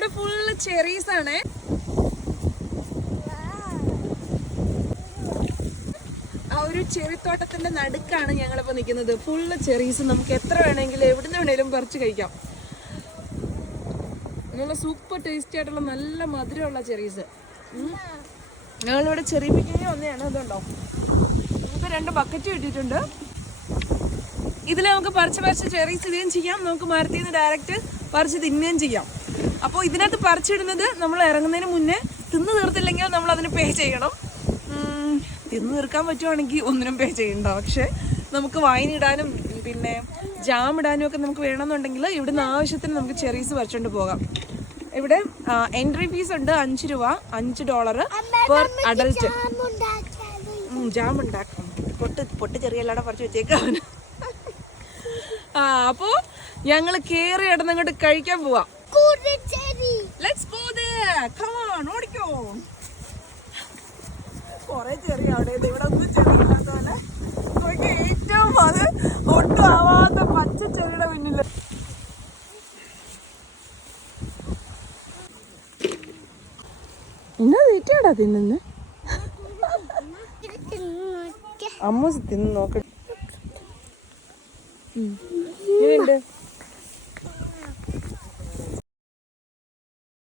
ഇവിടെ full cherries ആണ്. ആ ഒരു ചെറിത്തോട്ടത്തിന്റെ നടുക്കാണ് ഞങ്ങളിപ്പോ നിൽക്കുന്നത് ഫുള്ള് ചെറീസ് നമുക്ക് എത്ര വേണമെങ്കിലും എവിടുന്ന് വേണേലും പറിച്ചു കഴിക്കാം. നല്ല സൂപ്പർ ടേസ്റ്റി ആയിട്ടുള്ള നല്ല മധുരമുള്ള ചെറീസ് ഞങ്ങളിവിടെ ചെറി പിക്കിങ് വന്നതാണ് അതുണ്ടോ നമുക്ക് രണ്ട് ബക്കറ്റ് കിട്ടിയിട്ടുണ്ട് ഇതിൽ നമുക്ക് പറിച്ച് പറിച്ച് ചെറീസ് ഇടുകയും ചെയ്യാം. നമുക്ക് മരത്തിൽ നിന്ന് ഡയറക്റ്റ് പറിച്ച് തിന്നുകയും ചെയ്യാം. അപ്പോൾ ഇതിനകത്ത് പറിച്ചിടുന്നത് നമ്മൾ ഇറങ്ങുന്നതിന് മുന്നേ തിന്നു തീർത്തില്ലെങ്കിൽ നമ്മൾ അതിന് പേ ചെയ്യണം. തിന്ന് തീർക്കാൻ പറ്റുവാണെങ്കിൽ ഒന്നിനും പേ ചെയ്യണ്ട. പക്ഷേ നമുക്ക് വൈനിടാനും പിന്നെ ജാം ഇടാനും ഒക്കെ നമുക്ക് വേണമെന്നുണ്ടെങ്കിൽ ഇവിടുന്ന് ആവശ്യത്തിന് നമുക്ക് ചെറീസ് പറിച്ചുകൊണ്ട് പോകാം. ഇവിടെ എൻട്രി ഫീസ് ഉണ്ട് അഞ്ച് രൂപ അഞ്ച് ഡോളർ പെർ അഡൽറ്റ് ജാം ഉണ്ടാക്കും പൊട്ട് പൊട്ട് ചെറിയല്ലാടെ പറിച്ച് വെച്ചേക്കാൻ ആ അപ്പോ ഞങ്ങൾ കേറി ഇടന്നങ്ങോട്ട് കഴിക്കാൻ പോവാം. ചെറിയ അവിടെ ഇവിടെ ഒന്നും ചെറിയില്ലാത്ത പോലെ നോക്കിയേ, ഏറ്റവും അത് ഒട്ടും ആവാത്ത പച്ച ചെറിയുടെ മുന്നിൽ എന്നാ തീറ്റാടാ തിന്നുന്നെ. അമ്മ തിന്ന് നോക്കട്ടെ